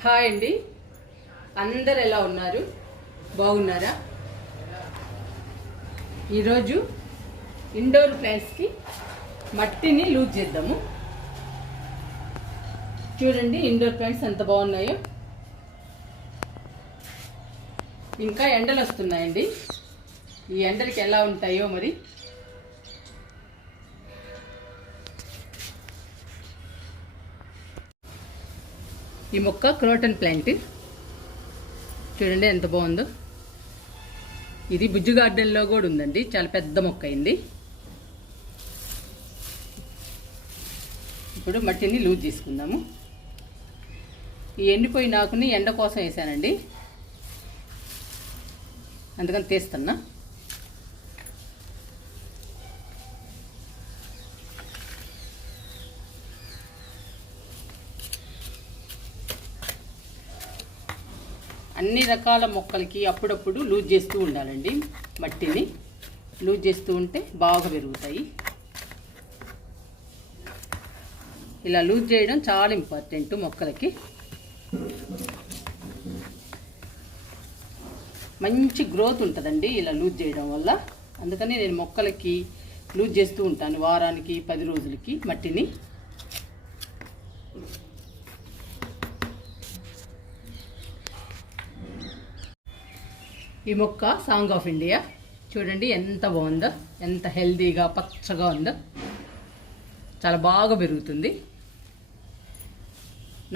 Hi అండి, అందరు ఎలా ఉన్నారు? బాగున్నారా? ఈరోజు ఇండోర్ ప్లాంట్స్కి మట్టిని లూజ్ చేద్దాము. చూడండి ఇండోర్ ప్లాంట్స్ ఎంత బాగున్నాయో. ఇంకా ఎండలు వస్తున్నాయండి. ఈ ఎండలకి ఎలా ఉంటాయో మరి. ఈ మొక్క క్రోటన్ ప్లాంట్ చూడండి ఎంత బాగుందో. ఇది బుజ్జు గార్డెన్లో కూడా ఉందండి, చాలా పెద్ద మొక్క అయింది. ఇప్పుడు మట్టిని లూజ్ చేసుకుందాము. ఈ ఎండిపోయిన ఆకుని ఎండ కోసం వేసానండి, అందుకని తీస్తున్నా. అన్ని రకాల మొక్కలకి అప్పుడప్పుడు లూజ్ చేస్తూ ఉండాలండి. మట్టిని లూజ్ చేస్తూ ఉంటే బాగా పెరుగుతాయి. ఇలా లూజ్ చేయడం చాలా ఇంపార్టెంట్ మొక్కలకి. మంచి గ్రోత్ ఉంటుందండి ఇలా లూజ్ చేయడం వల్ల. అందుకని నేను మొక్కలకి లూజ్ చేస్తూ ఉంటాను వారానికి 10 రోజులకి మట్టిని. ఈ మొక్క సాంగ్ ఆఫ్ ఇండియా చూడండి ఎంత బాగుందో, ఎంత హెల్దీగా పచ్చగా ఉందో. చాలా బాగా పెరుగుతుంది.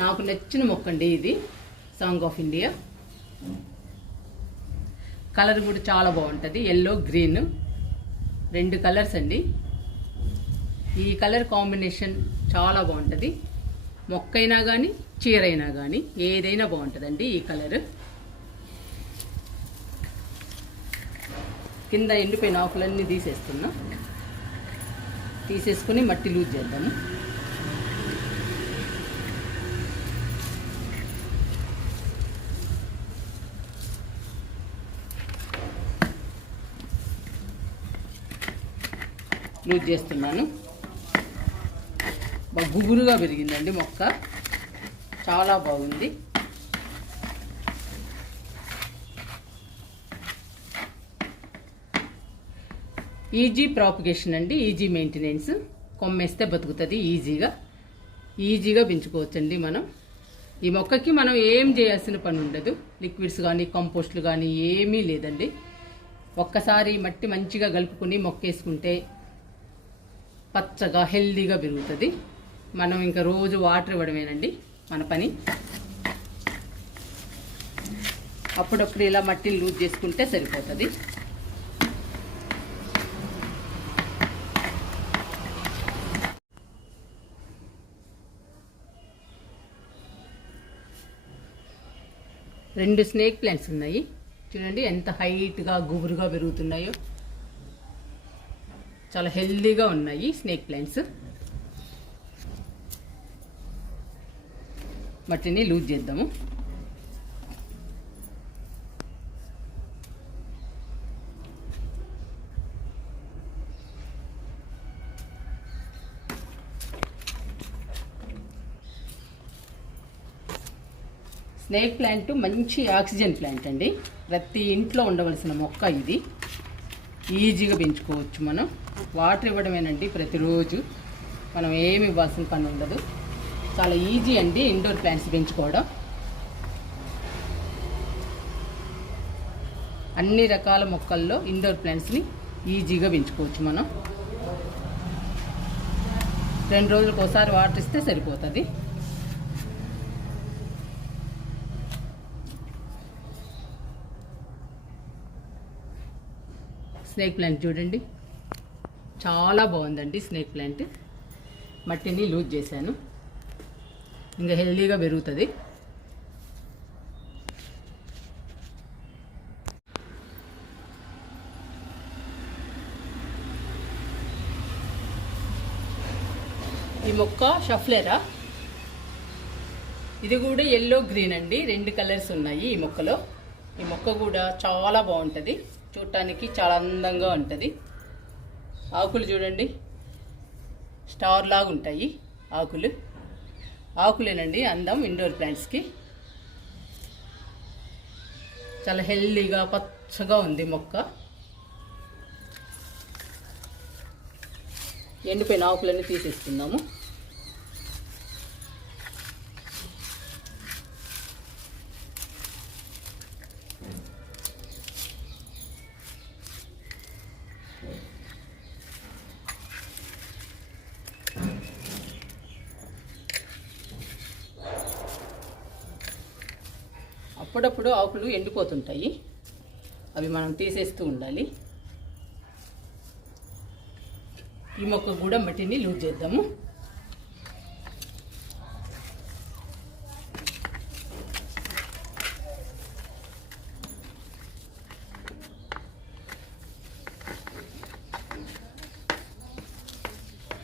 నాకు నచ్చిన మొక్క అండి ఇది సాంగ్ ఆఫ్ ఇండియా. కలర్ కూడా చాలా బాగుంటుంది, ఎల్లో గ్రీన్ 2 కలర్స్ అండి. ఈ కలర్ కాంబినేషన్ చాలా బాగుంటుంది. మొక్కైనా కానీ చీరైనా కానీ ఏదైనా బాగుంటుందండి ఈ కలర్. కింద ఎండిపోయిన ఆకులన్నీ తీసేస్తున్నా. తీసేసుకుని మట్టి లూజ్ చేద్దాము. లూజ్ చేస్తున్నాను. బాగా గుబురుగా పెరిగిందండి మొక్క, చాలా బాగుంది. ఈజీ ప్రాపగేషన్ అండి, ఈజీ మెయింటెనెన్స్. కొమ్మేస్తే బతుకుతుంది ఈజీగా పెంచుకోవచ్చండి మనం. ఈ మొక్కకి మనం ఏం చేయాల్సిన పని ఉండదు. లిక్విడ్స్ కానీ కంపోస్ట్లు కానీ ఏమీ లేదండి. ఒక్కసారి మట్టి మంచిగా కలుపుకొని మొక్కేసుకుంటే పచ్చగా హెల్దీగా పెరుగుతుంది. మనం ఇంకా రోజు వాటర్ ఇవ్వడమేనండి మన పని. అప్పుడప్పుడు ఇలా మట్టిని లూజ్ చేసుకుంటే సరిపోతుంది. రెండు స్నేక్ ప్లాంట్స్ ఉన్నాయి చూడండి, ఎంత హైట్గా గుబురుగా పెరుగుతున్నాయో. చాలా హెల్దీగా ఉన్నాయి స్నేక్ ప్లాంట్స్. మట్టిని లూజ్ చేద్దాము. స్నేక్ ప్లాంట్ మంచి ఆక్సిజన్ ప్లాంట్ అండి. ప్రతి ఇంట్లో ఉండవలసిన మొక్క ఇది. ఈజీగా పెంచుకోవచ్చు మనం. వాటర్ ఇవ్వడమేనండి ప్రతిరోజు, మనం ఏమి ఇవ్వాల్సిన పని ఉండదు. చాలా ఈజీ అండి ఇండోర్ ప్లాంట్స్ పెంచుకోవడం. అన్ని రకాల మొక్కల్లో ఇండోర్ ప్లాంట్స్ని ఈజీగా పెంచుకోవచ్చు మనం. 2 రోజులకు ఒకసారి వాటర్ ఇస్తే సరిపోతుంది. స్నేక్ ప్లాంట్ చూడండి చాలా బాగుందండి. స్నేక్ ప్లాంట్ మట్టిని లూజ్ చేశాను, ఇంకా హెల్దీగా పెరుగుతుంది. ఈ మొక్క షఫ్లేరా. ఇది కూడా ఎల్లో గ్రీన్ అండి, 2 కలర్స్ ఉన్నాయి ఈ మొక్కలో. ఈ మొక్క కూడా చాలా బాగుంటుంది, చూడటానికి చాలా అందంగా ఉంటుంది. ఆకులు చూడండి స్టార్ లాగా ఉంటాయి ఆకులు. ఆకులేనండి అందం ఇండోర్ ప్లాంట్స్కి. చాలా హెల్దీగా పచ్చగా ఉంది మొక్క. ఎండిపోయిన ఆకులన్నీ తీసేసుకుందాము. అప్పుడప్పుడు ఆకులు ఎండిపోతుంటాయి, అవి మనం తీసేస్తూ ఉండాలి. ఈ మొక్క కూడా మట్టిని లూజ్ చేద్దాము.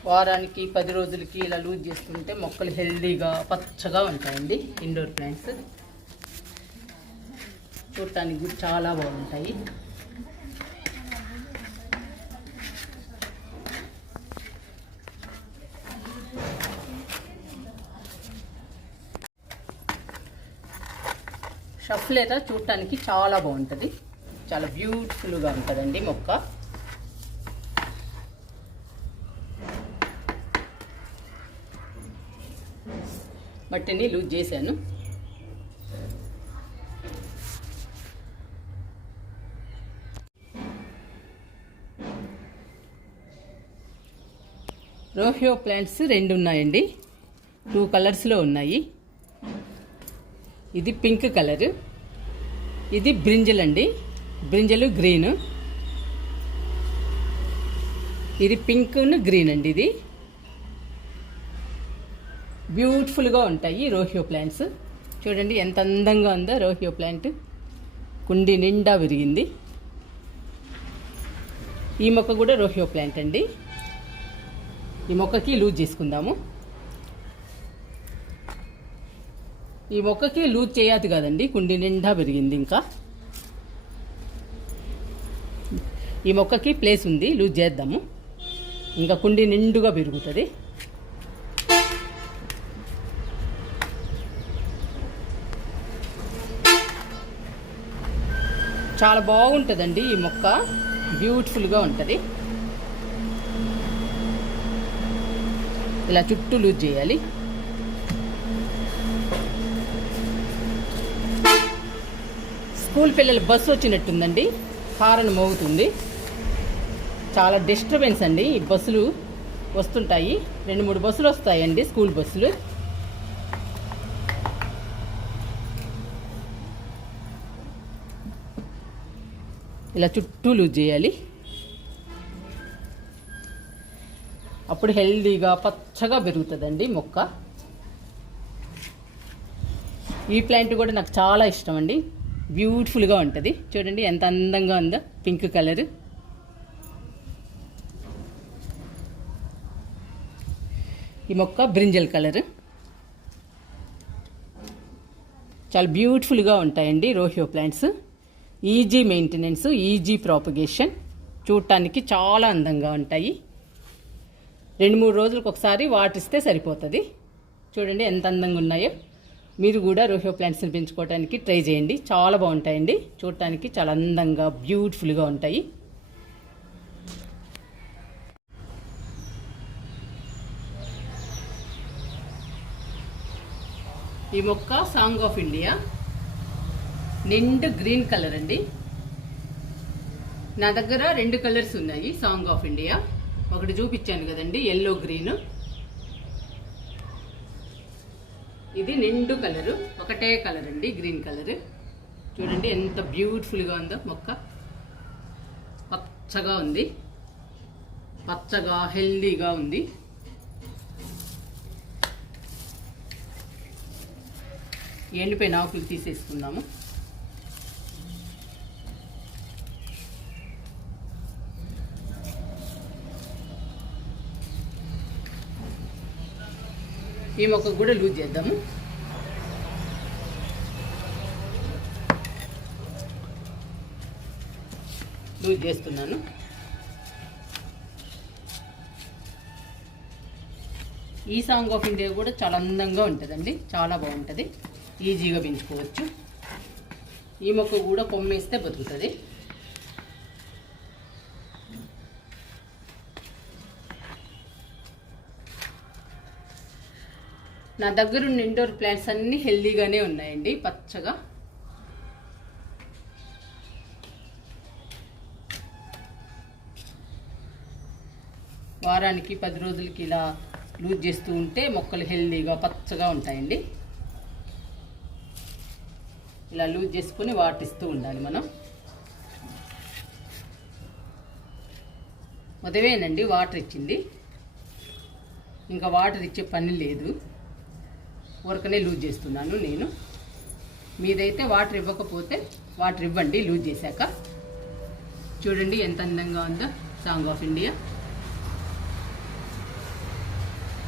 వారానికి 10 రోజులకి ఇలా లూజ్ చేసుకుంటే మొక్కలు హెల్దీగా పచ్చగా ఉంటాయండి. ఇండోర్ ప్లాంట్స్ చూడటానికి కూడా చాలా బాగుంటాయి. షఫ్లేరా చూడటానికి చాలా బాగుంటుంది, చాలా బ్యూటిఫుల్గా ఉంటుందండి మొక్క. మట్టిని లూజ్ చేశాను. రోహియో ప్లాంట్స్ 2 ఉన్నాయండి, 2 కలర్స్లో ఉన్నాయి. ఇది పింక్ కలరు, ఇది బ్రింజల్ అండి, బ్రింజలు గ్రీన్. ఇది పింక్ గ్రీన్ అండి. ఇది బ్యూటిఫుల్గా ఉంటాయి రోహియో ప్లాంట్స్. చూడండి ఎంత అందంగా ఉందో రోహియో ప్లాంట్, కుండి నిండా విరిగింది. ఈ మొక్క కూడా రోహియో ప్లాంట్ అండి. ఈ మొక్కకి లూజ్ చేసుకుందాము. ఈ మొక్కకి లూజ్ చేయదు కదండి, కుండి నిండా పెరిగింది. ఇంకా ఈ మొక్కకి ప్లేస్ ఉంది, లూజ్ చేద్దాము. ఇంకా కుండి నిండుగా పెరుగుతుంది. చాలా బాగుంటుందండి ఈ మొక్క, బ్యూటిఫుల్గా ఉంటుంది. ఇలా చుట్టూ లూజ్ చేయాలి. స్కూల్ పిల్లల బస్సు వచ్చినట్టుందండి, హారన్ మోగుతుంది. చాలా డిస్టర్బెన్స్ అండి. ఈ బస్సులు వస్తుంటాయి, 2-3 బస్సులు వస్తాయండి, స్కూల్ బస్సులు. ఇలా చుట్టూ లూజ్ చేయాలి, అప్పుడు హెల్దీగా పచ్చగా పెరుగుతుందండి మొక్క. ఈ ప్లాంట్ కూడా నాకు చాలా ఇష్టం అండి, బ్యూటిఫుల్గా ఉంటుంది. చూడండి ఎంత అందంగా ఉందో, పింక్ కలర్. ఈ మొక్క బ్రింజల్ కలర్. చాలా బ్యూటిఫుల్గా ఉంటాయండి rhoeo plants. Easy maintenance, easy propagation, చూడటానికి చాలా అందంగా ఉంటాయి. 2-3 రోజులకు ఒకసారి వాటర్ ఇస్తే సరిపోతుంది. చూడండి ఎంత అందంగా ఉన్నాయో. మీరు కూడా రోహియో ప్లాంట్స్ని పెంచుకోవడానికి ట్రై చేయండి, చాలా బాగుంటాయండి. చూడటానికి చాలా అందంగా బ్యూటిఫుల్గా ఉంటాయి. ఈ మొక్క సాంగ్ ఆఫ్ ఇండియా, నిండు గ్రీన్ కలర్ అండి. నా దగ్గర 2 కలర్స్ ఉన్నాయి సాంగ్ ఆఫ్ ఇండియా. ఒకటి చూపించాను కదండి, ఎల్లో గ్రీన్. ఇది నిండు కలరు, ఒకటే కలర్ అండి, గ్రీన్ కలర్. చూడండి ఎంత బ్యూటిఫుల్గా ఉందో మొక్క, పచ్చగా ఉంది, పచ్చగా హెల్దీగా ఉంది. ఎండిపోయిన ఆకులు తీసేసుకుందాము. ఈ మొక్క కూడా లూజ్ చేద్దాము. లూజ్ చేస్తున్నాను. ఈ సాంగ్ ఆఫ్ ఇండియా కూడా చాలా అందంగా ఉంటుందండి, చాలా బాగుంటుంది, ఈజీగా పెంచుకోవచ్చు. ఈ మొక్క కూడా కొమ్మేస్తే బతుకుతుంది. నా దగ్గర ఉన్న ఇండోర్ ప్లాంట్స్ అన్నీ హెల్దీగానే ఉన్నాయండి, పచ్చగా. వారానికి 10 రోజులకి ఇలా లూజ్ చేస్తూ ఉంటే మొక్కలు హెల్దీగా పచ్చగా ఉంటాయండి. ఇలా లూజ్ చేసుకుని వాటర్ ఇస్తూ ఉండాలి మనం. ఉదవేనండి వాటర్ ఇచ్చింది, ఇంకా వాటర్ ఇచ్చే పని లేదు, ఊరకనే లూజ్ చేస్తున్నాను నేను. మీదైతే వాటర్ ఇవ్వకపోతే వాటర్ ఇవ్వండి లూజ్ చేశాక. చూడండి ఎంత అందంగా ఉందో సాంగ్ ఆఫ్ ఇండియా.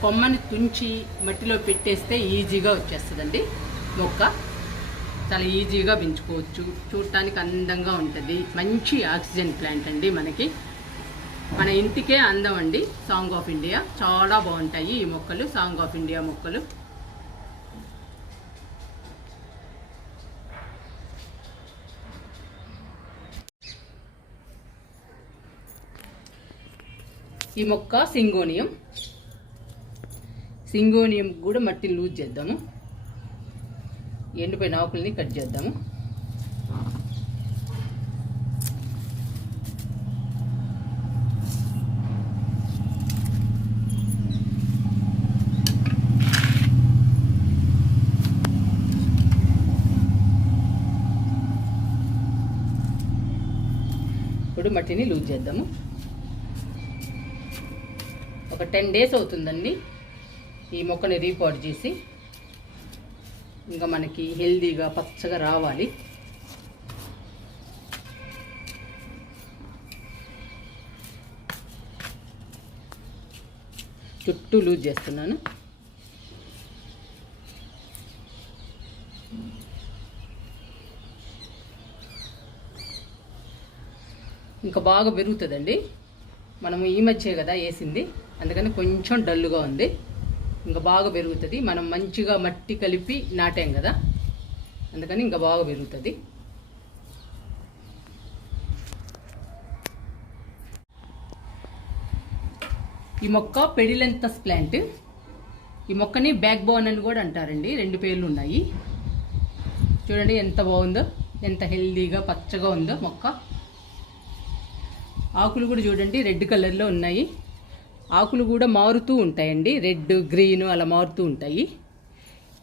కొమ్మని తుంచి మట్టిలో పెట్టేస్తే ఈజీగా వచ్చేస్తుందండి మొక్క. చాలా ఈజీగా పెంచుకోవచ్చు, చూడటానికి అందంగా ఉంటుంది. మంచి ఆక్సిజన్ ప్లాంట్ అండి, మన ఇంటికే అందం అండి. సాంగ్ ఆఫ్ ఇండియా చాలా బాగుంటాయి ఈ మొక్కలు, సాంగ్ ఆఫ్ ఇండియా మొక్కలు. ఈ మొక్క సింగోనియం కూడా మట్టిని లూజ్ చేద్దాము. ఎండిపోయిన ఆకుల్ని కట్ చేద్దాము. ఇప్పుడు మట్టిని లూజ్ చేద్దాము. ఒక 10 days అవుతుందండి ఈ మొక్కని రీపాట్ చేసి. ఇంకా మనకి హెల్దీగా పచ్చగా రావాలి. చుట్టూ లూజ్ చేస్తున్నాను. ఇంకా బాగా పెరుగుతుందండి. మనము ఈ మధ్యే కదా వేసింది, అందుకని కొంచెం డల్లుగా ఉంది. ఇంకా బాగా పెరుగుతుంది. మనం మంచిగా మట్టి కలిపి నాటాం కదా, అందుకని ఇంకా బాగా పెరుగుతుంది. ఈ మొక్క పెడిలెంతస్ ప్లాంట్. ఈ మొక్కని బ్యాక్ బోన్ అని కూడా అంటారండి, 2 పేర్లు ఉన్నాయి. చూడండి ఎంత బాగుందో, ఎంత హెల్దీగా పచ్చగా ఉందో మొక్క. ఆకులు కూడా చూడండి రెడ్ కలర్లో ఉన్నాయి. ఆకులు కూడా మారుతూ ఉంటాయండి, రెడ్ గ్రీన్ అలా మారుతూ ఉంటాయి.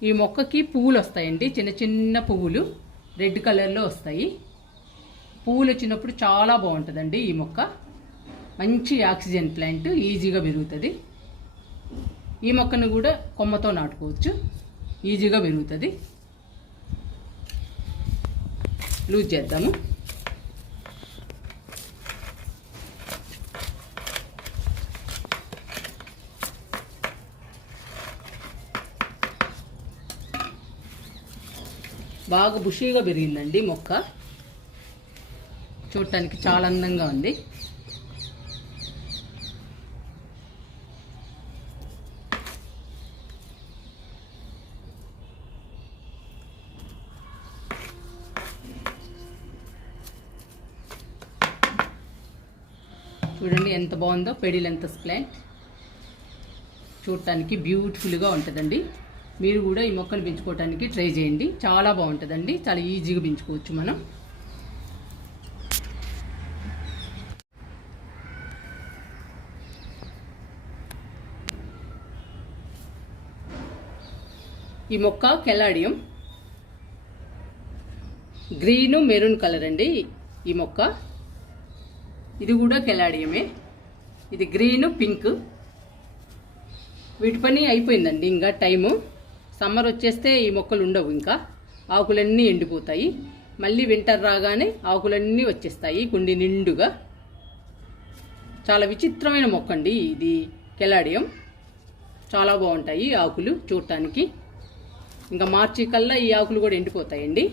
ఈ మొక్కకి పువ్వులు వస్తాయండి, చిన్న చిన్న పువ్వులు రెడ్ కలర్లో వస్తాయి. పువ్వులు వచ్చినప్పుడు చాలా బాగుంటుందండి ఈ మొక్క. మంచి ఆక్సిజన్ ప్లాంట్, ఈజీగా పెరుగుతుంది. ఈ మొక్కను కూడా కొమ్మతో నాటుకోవచ్చు, ఈజీగా పెరుగుతుంది. లూజ్ చేద్దాము. బాగా బుషీగా పెరిగిందండి మొక్క, చూడటానికి చాలా అందంగా ఉంది. చూడండి ఎంత బాగుందో పెడిలెంతస్ ప్లాంట్, చూడటానికి బ్యూటిఫుల్గా ఉంటుందండి. మీరు కూడా ఈ మొక్కను పెంచుకోవడానికి ట్రై చేయండి, చాలా బాగుంటుందండి. చాలా ఈజీగా పెంచుకోవచ్చు మనం. ఈ మొక్క కెలాడియం, గ్రీన్ మెరూన్ కలర్ అండి ఈ మొక్క. ఇది కూడా కెలాడియమే, ఇది గ్రీన్ పింక్. వీటి పని అయిపోయిందండి, ఇంకా టైము. సమ్మర్ వచ్చేస్తే ఈ మొక్కలు ఉండవు, ఇంకా ఆకులన్నీ ఎండిపోతాయి. మళ్ళీ వింటర్ రాగానే ఆకులన్నీ వచ్చేస్తాయి కుండి నిండుగా. చాలా విచిత్రమైన మొక్క అండి ఇది కెలాడియం, చాలా బాగుంటాయి ఆకులు చూడటానికి. ఇంకా మార్చి కల్లా ఈ ఆకులు కూడా ఎండిపోతాయండి.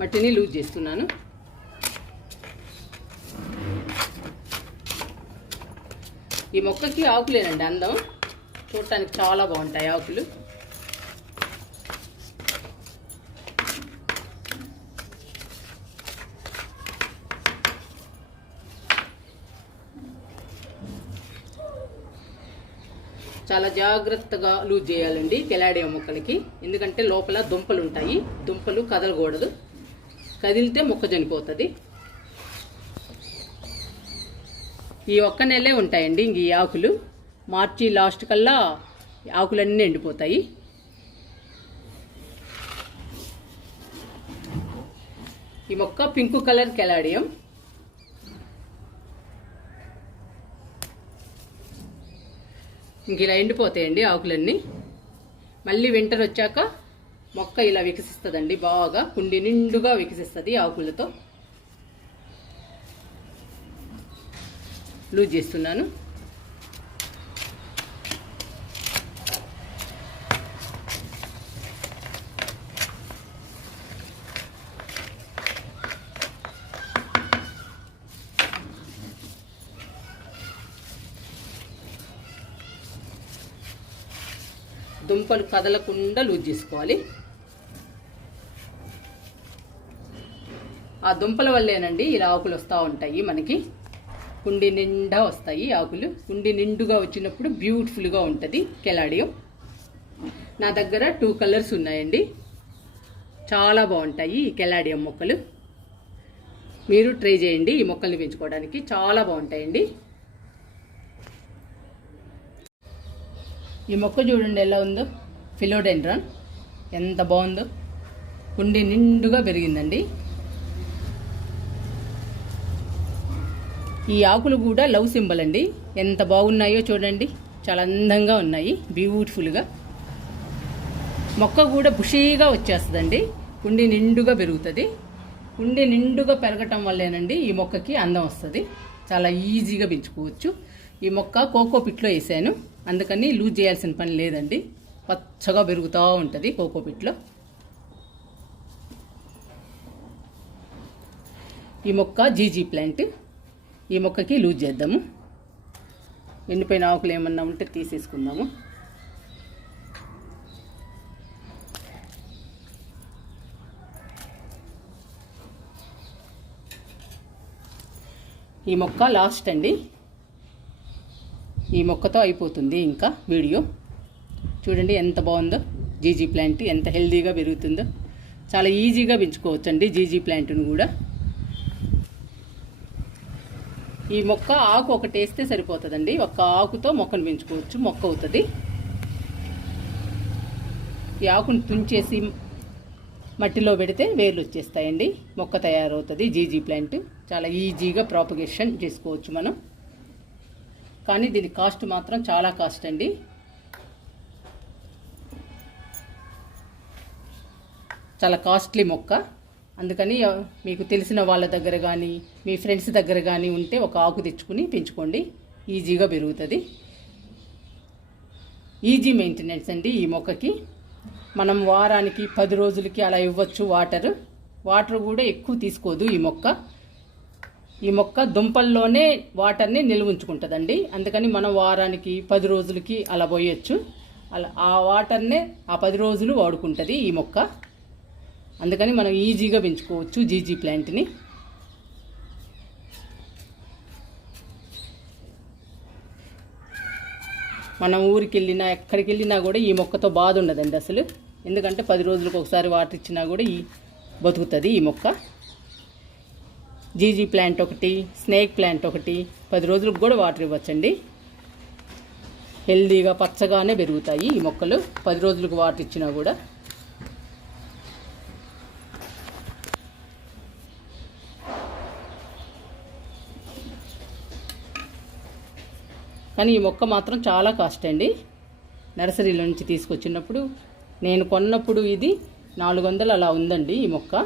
మట్టిని లూజ్ చేస్తున్నాను. ఈ మొక్కకి ఆకులేనండి అందం, చూడటానికి చాలా బాగుంటాయి ఆకులు. చాలా జాగ్రత్తగా లూజ్ చేయాలండి కెలాడియం మొక్కలకి, ఎందుకంటే లోపల దుంపలు ఉంటాయి. దుంపలు కదలకూడదు, కదిలితే మొక్క చనిపోతుంది. ఈ ఒక్క నెలే ఉంటాయండి ఇంక ఈ ఆకులు. మార్చి లాస్ట్ కల్లా ఆకులన్నీ ఎండిపోతాయి. ఈ మొక్క పింక్ కలర్ కెలాడియం. ఇంక ఇలా ఎండిపోతాయండి ఆకులన్నీ. మళ్ళీ వింటర్ వచ్చాక మొక్క ఇలా వికసిస్తుందండి, బాగా కుండి నిండుగా వికసిస్తుంది ఆకులతో. లూజ్ చేస్తున్నాను. దుంపలు కదలకుండా లూజ్ చేసుకోవాలి. ఆ దుంపల వల్లేనండి ఇలా ఆకులు వస్తూ ఉంటాయి మనకి. కుండి నిండా వస్తాయి ఆకులు. కుండి నిండుగా వచ్చినప్పుడు బ్యూటిఫుల్గా ఉంటుంది కెలాడియం. నా దగ్గర 2 కలర్స్ ఉన్నాయండి, చాలా బాగుంటాయి ఈ కెలాడియం మొక్కలు. మీరు ట్రై చేయండి ఈ మొక్కల్ని పెంచుకోవడానికి, చాలా బాగుంటాయండి. ఈ మొక్క చూడండి ఎలా ఉందో, ఫిలోడెండ్రాన్ ఎంత బాగుందో, కుండి నిండుగా పెరిగిందండి. ఈ ఆకులు కూడా లవ్ సింబల్ అండి, ఎంత బాగున్నాయో చూడండి, చాలా అందంగా ఉన్నాయి, బ్యూటిఫుల్గా. మొక్క కూడా బుషీగా వచ్చేస్తుందండి, కుండి నిండుగా పెరుగుతుంది. కుండి నిండుగా పెరగటం వల్లేనండి ఈ మొక్కకి అందం వస్తుంది. చాలా ఈజీగా పెంచుకోవచ్చు. ఈ మొక్క కోకో పిట్లో వేసాను, అందుకని లూజ్ చేయాల్సిన పని లేదండి, పచ్చగా పెరుగుతూ ఉంటుంది కోకో పిట్లో. ఈ మొక్క జీజీ ప్లాంట్. ఈ మొక్కకి లూజ్ చేద్దాము. ఎండిపోయిన ఆకులు ఏమన్నా ఉంటే తీసేసుకుందాము. ఈ మొక్క లాస్ట్ అండి, ఈ మొక్కతో అయిపోతుంది ఇంకా వీడియో. చూడండి ఎంత బాగుందో జీజీ ప్లాంట్, ఎంత హెల్దీగా పెరుగుతుందో. చాలా ఈజీగా పెంచుకోవచ్చండి జీజీ ప్లాంట్ను కూడా. ఈ మొక్క ఆకు ఒకటి వేస్తే సరిపోతుందండి, ఒక్క ఆకుతో మొక్కను పెంచుకోవచ్చు, మొక్క అవుతుంది. ఈ ఆకును తుంచేసి మట్టిలో పెడితే వేర్లు వచ్చేస్తాయండి, మొక్క తయారవుతుంది జీజీ ప్లాంట్. చాలా ఈజీగా ప్రాపగేషన్ చేసుకోవచ్చు మనం. కానీ దీని కాస్ట్ మాత్రం చాలా కాస్ట్ అండి. చాలా కాస్ట్లీ మొక్క. అందుకని మీకు తెలిసిన వాళ్ళ దగ్గర కానీ మీ ఫ్రెండ్స్ దగ్గర కానీ ఉంటే ఒక ఆకు తెచ్చుకుని పెంచుకోండి, ఈజీగా పెరుగుతుంది. ఈజీ మెయింటెనెన్స్ అండి ఈ మొక్కకి. మనం వారానికి 10 రోజులకి అలా ఇవ్వచ్చు వాటర్ కూడా ఎక్కువ తీసుకోదు ఈ మొక్క. ఈ మొక్క దుంపల్లోనే వాటర్ని నిల్వ ఉంచుకుంటుందండి, అందుకని మనం వారానికి 10 రోజులకి అలా పోయొచ్చు. అలా ఆ వాటర్నే ఆ 10 రోజులు వాడుకుంటుంది ఈ మొక్క. అందుకని మనం ఈజీగా పెంచుకోవచ్చు జీజీ ప్లాంట్ని. మనం ఊరికి వెళ్ళినా ఎక్కడికి వెళ్ళినా కూడా ఈ మొక్కతో బాధ ఉండదండి అసలు, ఎందుకంటే 10 రోజులకు ఒకసారి వాటర్ ఇచ్చినా కూడా బతుకుతుంది ఈ మొక్క. జీజీ ప్లాంట్ ఒకటి, స్నేక్ ప్లాంట్ ఒకటి 10 రోజులకు కూడా వాటర్ ఇవ్వచ్చండి. హెల్దీగా పచ్చగానే పెరుగుతాయి ఈ మొక్కలు 10 రోజులకు వాటర్ ఇచ్చినా కూడా. కానీ ఈ మొక్క మాత్రం చాలా కాస్ట్ అండి. నర్సరీలో నుంచి తీసుకొచ్చినప్పుడు, నేను కొన్నప్పుడు ఇది 400 అలా ఉందండి ఈ మొక్క.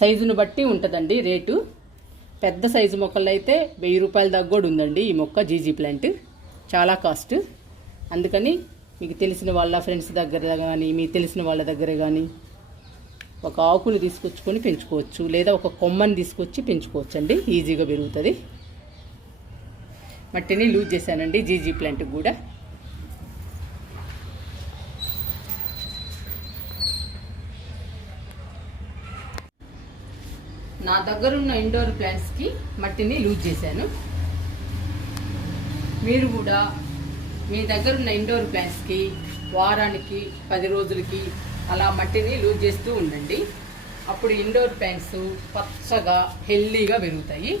సైజును బట్టి ఉంటుందండి రేటు. పెద్ద సైజు మొక్కలు అయితే 1000 రూపాయల దాకా కూడా ఉందండి ఈ మొక్క జీజీ ప్లాంట్. చాలా కాస్ట్. అందుకని మీకు తెలిసిన వాళ్ళ ఫ్రెండ్స్ దగ్గర కానీ మీ తెలిసిన వాళ్ళ దగ్గర కానీ ఒక ఆకుని తీసుకొచ్చుకొని పెంచుకోవచ్చు, లేదా ఒక కొమ్మని తీసుకొచ్చి పెంచుకోవచ్చు అండి, ఈజీగా పెరుగుతుంది. మట్టిని లూజ్ చేశానండి జీజీ ప్లాంట్కి కూడా. నా దగ్గర ఉన్న ఇండోర్ ప్లాంట్స్కి మట్టిని లూజ్ చేశాను. మీరు కూడా మీ దగ్గర ఉన్న ఇండోర్ ప్లాంట్స్కి వారానికి 10 రోజులకి అలా మట్టిని లూజ్ చేస్తూ ఉండండి. అప్పుడు ఇండోర్ ప్లాంట్స్ పచ్చగా హెల్దీగా పెరుగుతాయి.